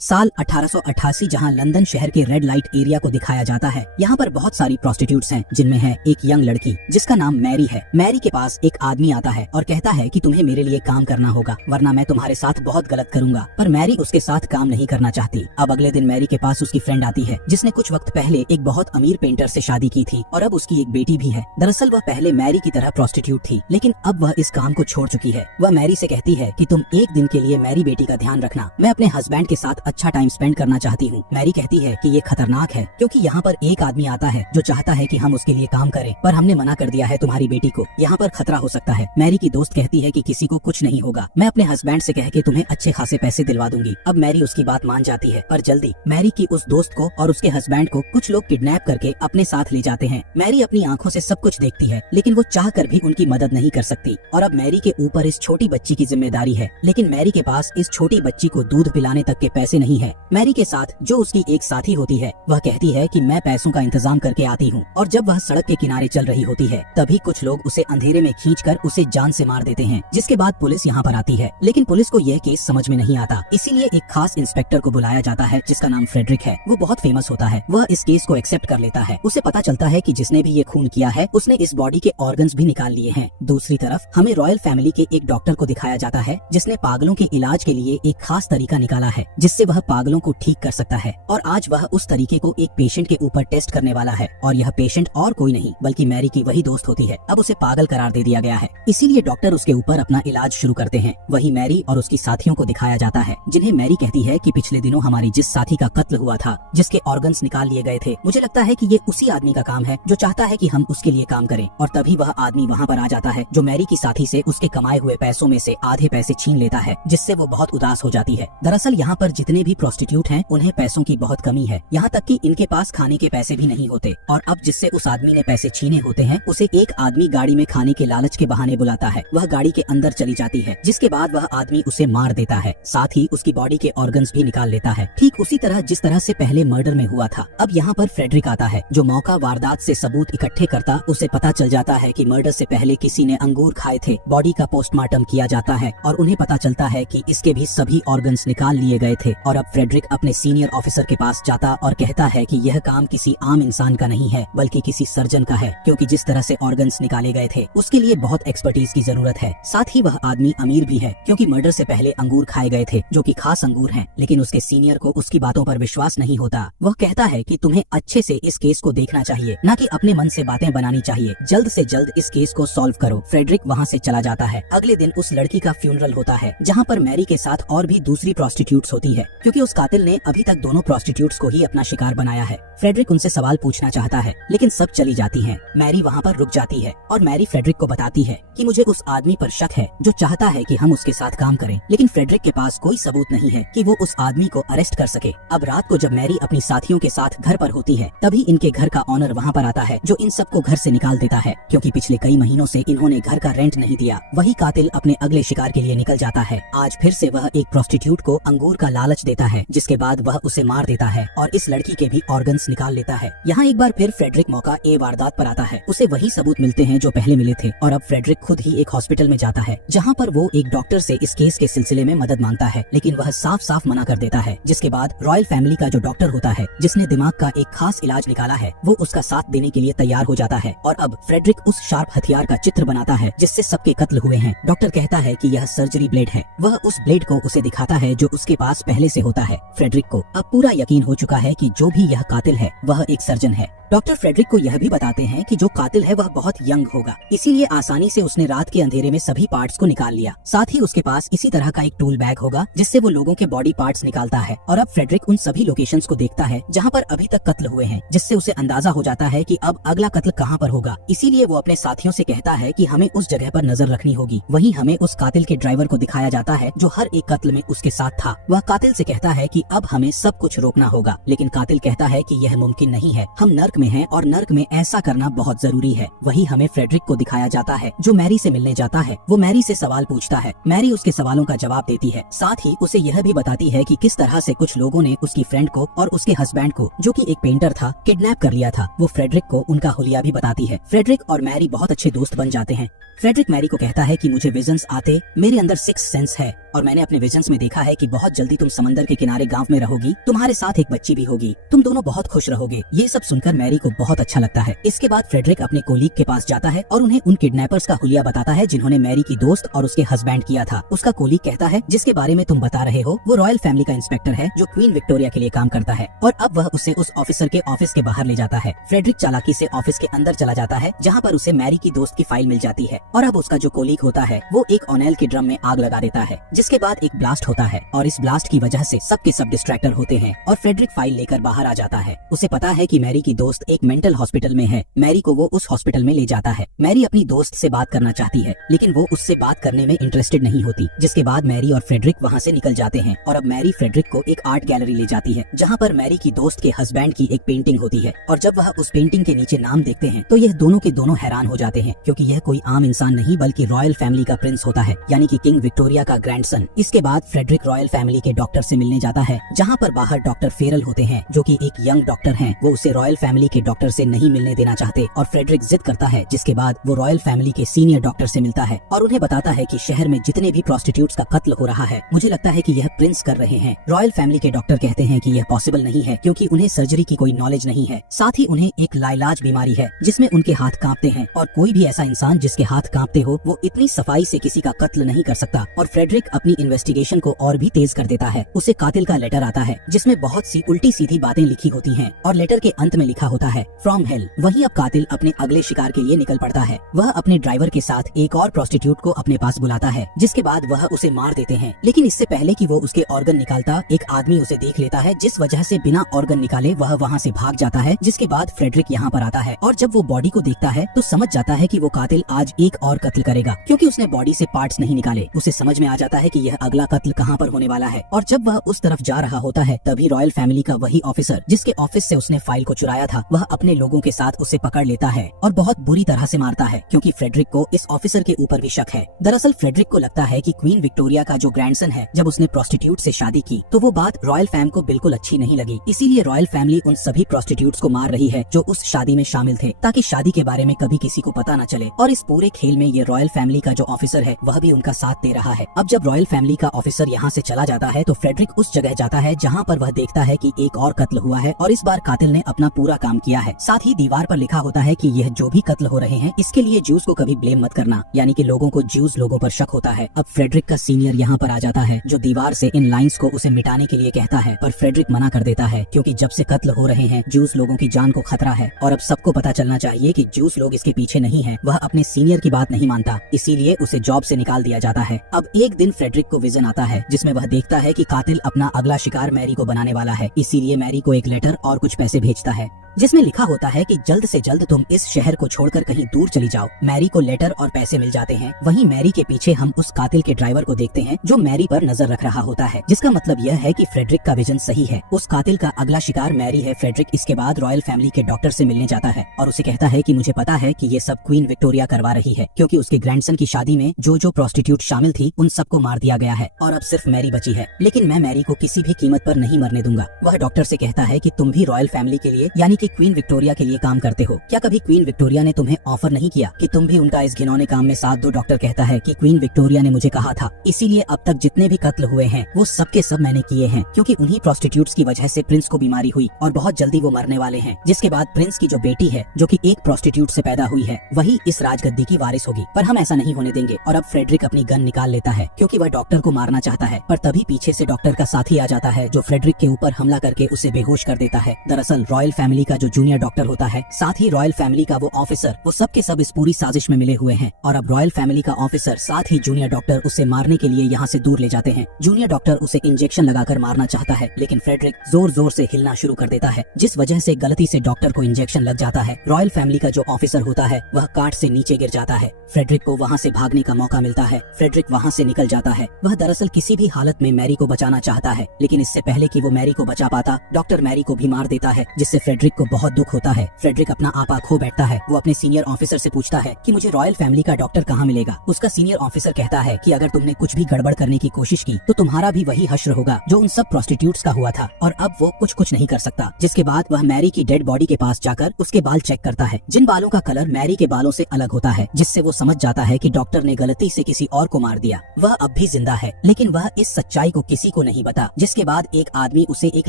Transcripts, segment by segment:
साल 1888 जहां लंदन शहर के रेड लाइट एरिया को दिखाया जाता है। यहाँ पर बहुत सारी प्रोस्टिट्यूट्स हैं, जिनमें है एक यंग लड़की जिसका नाम मैरी है। मैरी के पास एक आदमी आता है और कहता है कि तुम्हें मेरे लिए काम करना होगा, वरना मैं तुम्हारे साथ बहुत गलत करूंगा। पर मैरी उसके साथ काम नहीं करना चाहती। अब अगले दिन मैरी के पास उसकी फ्रेंड आती है, जिसने कुछ वक्त पहले एक बहुत अमीर पेंटर से शादी की थी और अब उसकी एक बेटी भी है। दरअसल वह पहले मैरी की तरह प्रोस्टिट्यूट थी, लेकिन अब वह इस काम को छोड़ चुकी है। वह मैरी से कहती है कि तुम एक दिन के लिए मैरी बेटी का ध्यान रखना, मैं अपने हस्बैंड के साथ अच्छा टाइम स्पेंड करना चाहती हूँ। मैरी कहती है कि ये खतरनाक है, क्योंकि यहाँ पर एक आदमी आता है जो चाहता है कि हम उसके लिए काम करें, पर हमने मना कर दिया है तुम्हारी बेटी को, यहाँ पर खतरा हो सकता है। मैरी की दोस्त कहती है कि किसी को कुछ नहीं होगा, मैं अपने हस्बैंड से कह के तुम्हें अच्छे खासे पैसे दिलवा दूंगी। अब मैरी उसकी बात मान जाती है, पर जल्दी मैरी की उस दोस्त को और उसके हस्बैंड को कुछ लोग किडनैप करके अपने साथ ले जाते हैं। मैरी अपनी आंखों से सब कुछ देखती है, लेकिन वो चाह कर भी उनकी मदद नहीं कर सकती। और अब मैरी के ऊपर इस छोटी बच्ची की जिम्मेदारी है, लेकिन मैरी के पास इस छोटी बच्ची को दूध पिलाने तक के पैसे नहीं है। मैरी के साथ जो उसकी एक साथी होती है, वह कहती है कि मैं पैसों का इंतजाम करके आती हूँ। और जब वह सड़क के किनारे चल रही होती है, तभी कुछ लोग उसे अंधेरे में खींचकर उसे जान से मार देते हैं, जिसके बाद पुलिस यहाँ पर आती है। लेकिन पुलिस को यह केस समझ में नहीं आता, इसीलिए एक खास इंस्पेक्टर को बुलाया जाता है, जिसका नाम फ्रेडरिक है। वो बहुत फेमस होता है, वह इस केस को एक्सेप्ट कर लेता है। उसे पता चलता है कि जिसने भी ये खून किया है, उसने इस बॉडी के ऑर्गन्स भी निकाल लिए हैं। दूसरी तरफ हमें रॉयल फैमिली के एक डॉक्टर को दिखाया जाता है, जिसने पागलों के इलाज के लिए एक खास तरीका निकाला है, जिससे वह पागलों को ठीक कर सकता है। और आज वह उस तरीके को एक पेशेंट के ऊपर टेस्ट करने वाला है, और यह पेशेंट और कोई नहीं बल्कि मैरी की वही दोस्त होती है। अब उसे पागल करार दे दिया गया है, इसीलिए डॉक्टर उसके ऊपर अपना इलाज शुरू करते हैं। वही मैरी और उसकी साथियों को दिखाया जाता है, जिन्हें मैरी कहती है कि पिछले दिनों हमारी जिस साथी का कत्ल हुआ था, जिसके ऑर्गन्स निकाल लिए गए थे, मुझे लगता है कि ये उसी आदमी का काम है जो चाहता है कि हम उसके लिए काम करें। और तभी वह आदमी वहाँ पर आ जाता है, जो मैरी की साथी से उसके कमाए हुए पैसों में से आधे पैसे छीन लेता है, जिससे वो बहुत उदास हो जाती है। दरअसल यहाँ पर जितने भी प्रोस्टिट्यूट हैं, उन्हें पैसों की बहुत कमी है, यहाँ तक कि इनके पास खाने के पैसे भी नहीं होते। और अब जिससे उस आदमी ने पैसे छीने होते हैं, उसे एक आदमी गाड़ी में खाने के लालच के बहाने बुलाता है। वह गाड़ी के अंदर चली जाती है, जिसके बाद वह आदमी उसे मार देता है, साथ ही उसकी बॉडी के ऑर्गन्स भी निकाल लेता है, ठीक उसी तरह जिस तरह से पहले मर्डर में हुआ था। अब यहाँ पर फ्रेडरिक आता है, जो मौका वारदात से सबूत इकट्ठे करता। उसे पता चल जाता है कि मर्डर से पहले किसी ने अंगूर खाए थे। बॉडी का पोस्टमार्टम किया जाता है और उन्हें पता चलता है कि इसके भी सभी ऑर्गन्स निकाल लिए गए थे। और अब फ्रेडरिक अपने सीनियर ऑफिसर के पास जाता और कहता है कि यह काम किसी आम इंसान का नहीं है, बल्कि किसी सर्जन का है, क्योंकि जिस तरह से ऑर्गन्स निकाले गए थे, उसके लिए बहुत एक्सपर्टीज की जरूरत है। साथ ही वह आदमी अमीर भी है, क्योंकि मर्डर से पहले अंगूर खाए गए थे, जो कि खास अंगूर हैं। लेकिन उसके सीनियर को उसकी बातों पर विश्वास नहीं होता। वह कहता है कि तुम्हें अच्छे से इस केस को देखना चाहिए, न कि अपने मन से बातें बनानी चाहिए। जल्द से जल्द इस केस को सॉल्व करो। फ्रेडरिक वहाँ से चला जाता है। अगले दिन उस लड़की का फ्यूनरल होता है, जहाँ पर मैरी के साथ और भी दूसरी प्रोस्टिट्यूट्स होती है, क्योंकि उस कातिल ने अभी तक दोनों प्रोस्टिट्यूट्स को ही अपना शिकार बनाया है। फ्रेडरिक उनसे सवाल पूछना चाहता है, लेकिन सब चली जाती हैं। मैरी वहाँ पर रुक जाती है और मैरी फ्रेडरिक को बताती है कि मुझे उस आदमी पर शक है जो चाहता है कि हम उसके साथ काम करें, लेकिन फ्रेडरिक के पास कोई सबूत नहीं है कि वो उस आदमी को अरेस्ट कर सके। अब रात को जब मैरी अपनी साथियों के साथ घर पर होती है, तभी इनके घर का ऑनर वहाँ पर आता है, जो इन सबको घर से निकाल देता है, क्योंकि पिछले कई महीनों से इन्होंने घर का रेंट नहीं दिया। वही कातिल अपने अगले शिकार के लिए निकल जाता है। आज फिर से वह एक प्रोस्टिट्यूट को अंगूर का लालच देता है, जिसके बाद वह उसे मार देता है और इस लड़की के भी ऑर्गन्स निकाल लेता है। यहाँ एक बार फिर फ्रेडरिक मौका ए वारदात पर आता है। उसे वही सबूत मिलते हैं जो पहले मिले थे, और अब फ्रेडरिक खुद ही एक हॉस्पिटल में जाता है, जहाँ पर वो एक डॉक्टर से इस केस के सिलसिले में मदद मांगता है, लेकिन वह साफ साफ मना कर देता है। जिसके बाद रॉयल फैमिली का जो डॉक्टर होता है, जिसने दिमाग का एक खास इलाज निकाला है, वो उसका साथ देने के लिए तैयार हो जाता है। और अब फ्रेडरिक उस शार्प हथियार का चित्र बनाता है, जिससे सबके कत्ल हुए हैं। डॉक्टर कहता है कि यह सर्जरी ब्लेड है। वह उस ब्लेड को उसे दिखाता है जो उसके पास पहले से होता है। फ्रेडरिक को अब पूरा यकीन हो चुका है कि जो भी यह कातिल है, वह एक सर्जन है। डॉक्टर फ्रेडरिक को यह भी बताते हैं कि जो कातिल है वह बहुत यंग होगा, इसीलिए आसानी से उसने रात के अंधेरे में सभी पार्ट्स को निकाल लिया। साथ ही उसके पास इसी तरह का एक टूल बैग होगा, जिससे वो लोगों के बॉडी पार्ट्स निकालता है। और अब फ्रेडरिक उन सभी लोकेशंस को देखता है जहाँ पर अभी तक कत्ल हुए हैं, जिससे उसे अंदाजा हो जाता है कि अब अगला कत्ल कहाँ पर होगा। इसीलिए वो अपने साथियों से कहता है कि हमें उस जगह पर नजर रखनी होगी। वहीं हमें उस कातिल के ड्राइवर को दिखाया जाता है, जो हर एक कत्ल में उसके साथ था। वह कातिल से कहता है कि अब हमें सब कुछ रोकना होगा, लेकिन कातिल कहता है कि यह मुमकिन नहीं है, हम नर्क में हैं और नर्क में ऐसा करना बहुत जरूरी है। वही हमें फ्रेडरिक को दिखाया जाता है, जो मैरी से मिलने जाता है। वो मैरी से सवाल पूछता है, मैरी उसके सवालों का जवाब देती है। साथ ही उसे यह भी बताती है कि किस तरह से कुछ लोगों ने उसकी फ्रेंड को और उसके हस्बैंड को, जो कि एक पेंटर था, किडनैप कर लिया था। वो फ्रेडरिक को उनका हुलिया भी बताती है। फ्रेडरिक और मैरी बहुत अच्छे दोस्त बन जाते हैं। फ्रेडरिक मैरी को कहता है कि मुझे विजन्स आते, मेरे अंदर सिक्स सेंस है और मैंने अपने विजन्स में देखा है कि बहुत जल्दी तुम समझ समंदर के किनारे गांव में रहोगी, तुम्हारे साथ एक बच्ची भी होगी, तुम दोनों बहुत खुश रहोगे। ये सब सुनकर मैरी को बहुत अच्छा लगता है। इसके बाद फ्रेडरिक अपने कोलीग के पास जाता है और उन्हें उन किडनैपर्स का हुलिया बताता है जिन्होंने मैरी की दोस्त और उसके हस्बैंड किया था। उसका कोलीग कहता है जिसके बारे में तुम बता रहे हो वो रॉयल फैमिली का इंस्पेक्टर है जो क्वीन विक्टोरिया के लिए काम करता है, और अब वह उसे उस ऑफिसर के ऑफिस के बाहर ले जाता है। फ्रेडरिक चालाकी से ऑफिस के अंदर चला जाता है जहाँ पर उसे मैरी की दोस्त की फाइल मिल जाती है, और अब उसका जो कोलीग होता है वो एक ऑनेल के ड्रम में आग लगा देता है, जिसके बाद एक ब्लास्ट होता है और इस ब्लास्ट की वजह से सब के सब डिस्ट्रैक्टर होते हैं और फ्रेडरिक फाइल लेकर बाहर आ जाता है। उसे पता है कि मैरी की दोस्त एक मेंटल हॉस्पिटल में है। मैरी को वो उस हॉस्पिटल में ले जाता है। मैरी अपनी दोस्त से बात करना चाहती है लेकिन वो उससे बात करने में इंटरेस्टेड नहीं होती, जिसके बाद मैरी और फ्रेडरिक वहाँ से निकल जाते हैं और अब मैरी फ्रेडरिक को एक आर्ट गैलरी ले जाती है जहाँ पर मैरी की दोस्त के हस्बैंड की एक पेंटिंग होती है, और जब वह उस पेंटिंग के नीचे नाम देखते हैं तो यह दोनों के दोनों हैरान हो जाते हैं क्योंकि यह कोई आम इंसान नहीं बल्कि रॉयल फैमिली का प्रिंस होता है, यानी कि किंग विक्टोरिया का ग्रैंडसन। इसके बाद फ्रेडरिक रॉयल फैमिली के डॉक्टर से मिलने जाता है जहाँ पर बाहर डॉक्टर फेरल होते हैं जो कि एक यंग डॉक्टर हैं। वो उसे रॉयल फैमिली के डॉक्टर से नहीं मिलने देना चाहते और फ्रेडरिक जिद करता है, जिसके बाद वो रॉयल फैमिली के सीनियर डॉक्टर से मिलता है और उन्हें बताता है कि शहर में जितने भी प्रोस्टिट्यूट्स का कत्ल हो रहा है मुझे लगता है कि यह प्रिंस कर रहे हैं। रॉयल फैमिली के डॉक्टर कहते हैं कि यह पॉसिबल नहीं है क्योंकि उन्हें सर्जरी की कोई नॉलेज नहीं है, साथ ही उन्हें एक लाइलाज बीमारी है जिसमें उनके हाथ कांपते हैं और कोई भी ऐसा इंसान जिसके हाथ कांपते हो वो इतनी सफाई से किसी का कत्ल नहीं कर सकता। और फ्रेडरिक अपनी इन्वेस्टिगेशन को और भी तेज कर देता है। उसे कातिल का लेटर आता है जिसमें बहुत सी उल्टी सीधी बातें लिखी होती हैं और लेटर के अंत में लिखा होता है फ्रॉम हेल। वहीं अब कातिल अपने अगले शिकार के लिए निकल पड़ता है। वह अपने ड्राइवर के साथ एक और प्रोस्टिट्यूट को अपने पास बुलाता है, जिसके बाद वह उसे मार देते हैं। लेकिन इससे पहले कि वो उसके ऑर्गन निकालता, एक आदमी उसे देख लेता है जिस वजह से बिना ऑर्गन निकाले वह वहाँ से भाग जाता है। जिसके बाद फ्रेडरिक यहाँ पर आता है और जब वो बॉडी को देखता है तो समझ जाता है कि वो कातिल आज एक और कत्ल करेगा क्योंकि उसने बॉडी से पार्ट्स नहीं निकाले। उसे समझ में आ जाता है कि यह अगला कत्ल कहाँ पर होने वाला है, और जब वह उस तरफ जा रहा होता है तभी रॉयल फैमिली का वही ऑफिसर जिसके ऑफिस से उसने फाइल को चुराया था वह अपने लोगों के साथ उसे पकड़ लेता है और बहुत बुरी तरह से मारता है क्योंकि फ्रेडरिक को इस ऑफिसर के ऊपर भी शक है। दरअसल फ्रेडरिक को लगता है कि क्वीन विक्टोरिया का जो ग्रैंडसन है जब उसने प्रोस्टिट्यूट से शादी की तो वो बात रॉयल फैम को बिल्कुल अच्छी नहीं लगी, इसीलिए रॉयल फैमिली उन सभी प्रोस्टिट्यूट्स को मार रही है जो उस शादी में शामिल थे ताकि शादी के बारे में कभी किसी को पता न चले। और इस पूरे खेल में ये रॉयल फैमिली का जो ऑफिसर है वह भी उनका साथ दे रहा है। अब जब रॉयल फैमिली का ऑफिसर यहाँ से चला जाता है तो फ्रेडरिक उस जगह जाता है जहाँ पर वह देखता है कि एक और कत्ल हुआ है और इस बार कातिल ने अपना पूरा काम किया है। साथ ही दीवार पर लिखा होता है कि यह जो भी कत्ल हो रहे हैं इसके लिए ज्यूज को कभी ब्लेम मत करना, यानी कि लोगों को ज्यूज लोगों पर शक होता है। अब फ्रेडरिक का सीनियर यहाँ पर आ जाता है जो दीवार से इन लाइंस को उसे मिटाने के लिए कहता है, पर फ्रेडरिक मना कर देता है क्योंकि जब से कत्ल हो रहे हैं ज्यूज लोगों की जान को खतरा है और अब सबको पता चलना चाहिए कि ज्यूज लोग इसके पीछे नहीं है। वह अपने सीनियर की बात नहीं मानता, इसीलिए उसे जॉब से निकाल दिया जाता है। अब एक दिन फ्रेडरिक को विजन आता है जिसमें वह देखता है कि कातिल अपना अगला शिकार मैरी को बनाने वाला है, इसीलिए मैरी को एक लेटर और कुछ पैसे भेजता है जिसमें लिखा होता है कि जल्द से जल्द तुम इस शहर को छोड़कर कहीं दूर चली जाओ। मैरी को लेटर और पैसे मिल जाते हैं। वहीं मैरी के पीछे हम उस कातिल के ड्राइवर को देखते हैं जो मैरी पर नजर रख रहा होता है, जिसका मतलब यह है कि फ्रेडरिक का विजन सही है। उस कातिल का अगला शिकार मैरी है। फ्रेडरिक इसके बाद रॉयल फैमिली के डॉक्टर से मिलने जाता है और उसे कहता है कि मुझे पता है कि ये सब क्वीन विक्टोरिया करवा रही है क्योंकि उसके ग्रैंडसन की शादी में जो प्रोस्टिट्यूट शामिल थी उन सबको मार दिया गया है और अब सिर्फ मैरी बची है, लेकिन मैं मैरी को किसी भी कीमत पर नहीं मरने दूंगा। वह डॉक्टर से कहता है कि तुम भी रॉयल फैमिली के लिए यानी कि क्वीन विक्टोरिया के लिए काम करते हो, क्या कभी क्वीन विक्टोरिया ने तुम्हें ऑफर नहीं किया कि तुम भी उनका इस घिनौने काम में साथ दो? डॉक्टर कहता है कि क्वीन विक्टोरिया ने मुझे कहा था, इसीलिए अब तक जितने भी कत्ल हुए हैं वो सब के सब मैंने किए हैं क्योंकि उन्हीं प्रोस्टिट्यूट्स की वजह से प्रिंस को बीमारी हुई और बहुत जल्दी वो मरने वाले हैं। जिसके बाद प्रिंस की जो बेटी है जो कि एक प्रोस्टिट्यूट से पैदा हुई है वही इस राजगद्दी की वारिस होगी, पर हम ऐसा नहीं होने देंगे। और अब फ्रेडरिक अपनी गन निकाल लेता है क्योंकि वह डॉक्टर को मारना चाहता है, पर तभी पीछे से डॉक्टर का साथी आ जाता है जो फ्रेडरिक के ऊपर हमला करके उसे बेहोश कर देता है। दरअसल रॉयल फैमिली का जो जूनियर डॉक्टर होता है, साथ ही रॉयल फैमिली का वो ऑफिसर, वो सब के सब इस पूरी साजिश में मिले हुए हैं और अब रॉयल फैमिली का ऑफिसर साथ ही जूनियर डॉक्टर उसे मारने के लिए यहाँ से दूर ले जाते हैं। जूनियर डॉक्टर उसे इंजेक्शन लगाकर मारना चाहता है लेकिन फ्रेडरिक जोर जोर से हिलना शुरू कर देता है जिस वजह से गलती से डॉक्टर को इंजेक्शन लग जाता है। रॉयल फैमिली का जो ऑफिसर होता है वह काट से नीचे गिर जाता है। फ्रेडरिक को वहाँ से भागने का मौका मिलता है। फ्रेडरिक वहाँ से निकल जाता है। वह दरअसल किसी भी हालत में मैरी को बचाना चाहता है, लेकिन इससे पहले कि वो मैरी को बचा पाता, डॉक्टर मैरी को भी मार देता है जिससे फ्रेडरिक को बहुत दुख होता है। फ्रेडरिक अपना आपा खो बैठता है। वो अपने सीनियर ऑफिसर से पूछता है कि मुझे रॉयल फैमिली का डॉक्टर कहाँ मिलेगा। उसका सीनियर ऑफिसर कहता है कि अगर तुमने कुछ भी गड़बड़ करने की कोशिश की तो तुम्हारा भी वही हश्र होगा जो उन सब प्रोस्टिट्यूट्स का हुआ था, और अब वो कुछ नहीं कर सकता। जिसके बाद वह मैरी की डेड बॉडी के पास जाकर उसके बाल चेक करता है, जिन बालों का कलर मैरी के बालों से अलग होता है, जिससे वो समझ जाता है कि डॉक्टर ने गलती से किसी और को मार दिया। वह अब भी जिंदा है, लेकिन वह इस सच्चाई को किसी को नहीं बता। जिसके बाद एक आदमी उसे एक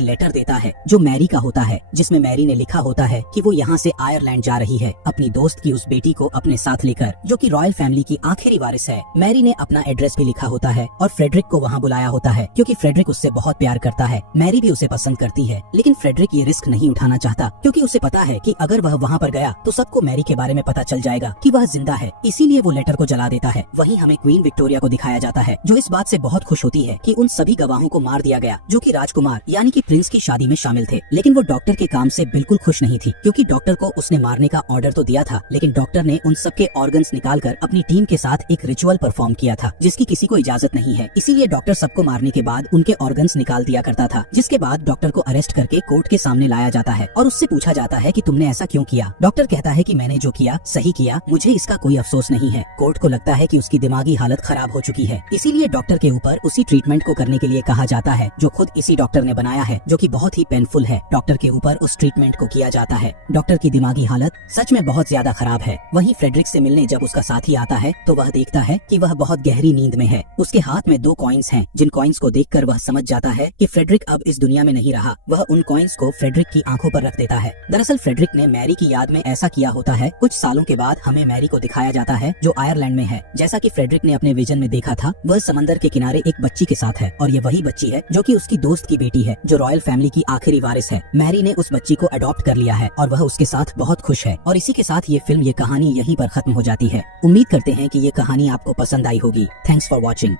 लेटर देता है जो मैरी का होता है, जिसमें मैरी ने लिखा होता है कि वो यहाँ से आयरलैंड जा रही है अपनी दोस्त की उस बेटी को अपने साथ लेकर, जो कि रॉयल फैमिली की आखिरी वारिस है। मैरी ने अपना एड्रेस भी लिखा होता है और फ्रेडरिक को वहाँ बुलाया होता है, क्योंकि फ्रेडरिक उससे बहुत प्यार करता है। मैरी भी उसे पसंद करती है, लेकिन फ्रेडरिक ये रिस्क नहीं उठाना चाहता, क्योंकि उसे पता है कि अगर वह वहाँ पर गया तो सबको मैरी के बारे में पता चल जाएगा कि वह जिंदा है। इसीलिए वो लेटर को जला देता है। वहीं हमें क्वीन विक्टोरिया को दिखाया जाता है, जो इस बात से बहुत खुश होती है कि उन सभी गवाहों को मार दिया गया जो कि राजकुमार यानी कि प्रिंस की शादी में शामिल थे। लेकिन वो डॉक्टर के काम से बिल्कुल खुश नहीं थी, क्योंकि डॉक्टर को उसने मारने का ऑर्डर तो दिया था, लेकिन डॉक्टर ने उन सबके ऑर्गन्स निकालकर अपनी टीम के साथ एक रिचुअल परफॉर्म किया था, जिसकी किसी को इजाजत नहीं है। इसीलिए डॉक्टर सबको मारने के बाद उनके ऑर्गन्स निकाल दिया करता था। जिसके बाद डॉक्टर को अरेस्ट करके कोर्ट के सामने लाया जाता है और उससे पूछा जाता है कि तुमने ऐसा क्यों किया। डॉक्टर कहता है कि मैंने जो किया सही किया, मुझे इसका कोई अफसोस नहीं है। कोर्ट को लगता है कि उसकी दिमागी हालत खराब हो चुकी है, इसीलिए डॉक्टर के ऊपर उसी ट्रीटमेंट को करने के लिए कहा जाता है जो खुद इसी डॉक्टर ने बनाया है, जो कि बहुत ही पेनफुल है। डॉक्टर के ऊपर उस ट्रीटमेंट को किया जाता है। डॉक्टर की दिमागी हालत सच में बहुत ज्यादा खराब है। वहीं फ्रेडरिक से मिलने जब उसका साथी आता है तो वह देखता है कि वह बहुत गहरी नींद में है। उसके हाथ में 2 कॉइन्स हैं, जिन कॉइन्स को देखकर वह समझ जाता है कि फ्रेडरिक अब इस दुनिया में नहीं रहा। वह उन कॉइन्स को फ्रेडरिक की आंखों पर रख देता है। दरअसल फ्रेडरिक ने मैरी की याद में ऐसा किया होता है। कुछ सालों के बाद हमें मैरी को दिखाया जाता है जो आयरलैंड में है। जैसा कि फ्रेडरिक ने अपने विजन में देखा था, वह समंदर के किनारे एक बच्ची के साथ है, और ये वही बच्ची है जो कि उसकी दोस्त की बेटी है, जो रॉयल फैमिली की आखिरी वारिस है। मैरी ने उस बच्ची को अडॉप्ट कर लिया है और वह उसके साथ बहुत खुश है। और इसी के साथ ये फिल्म, ये कहानी यहीं पर खत्म हो जाती है। उम्मीद करते हैं कि ये कहानी आपको पसंद आई होगी। Thanks for watching.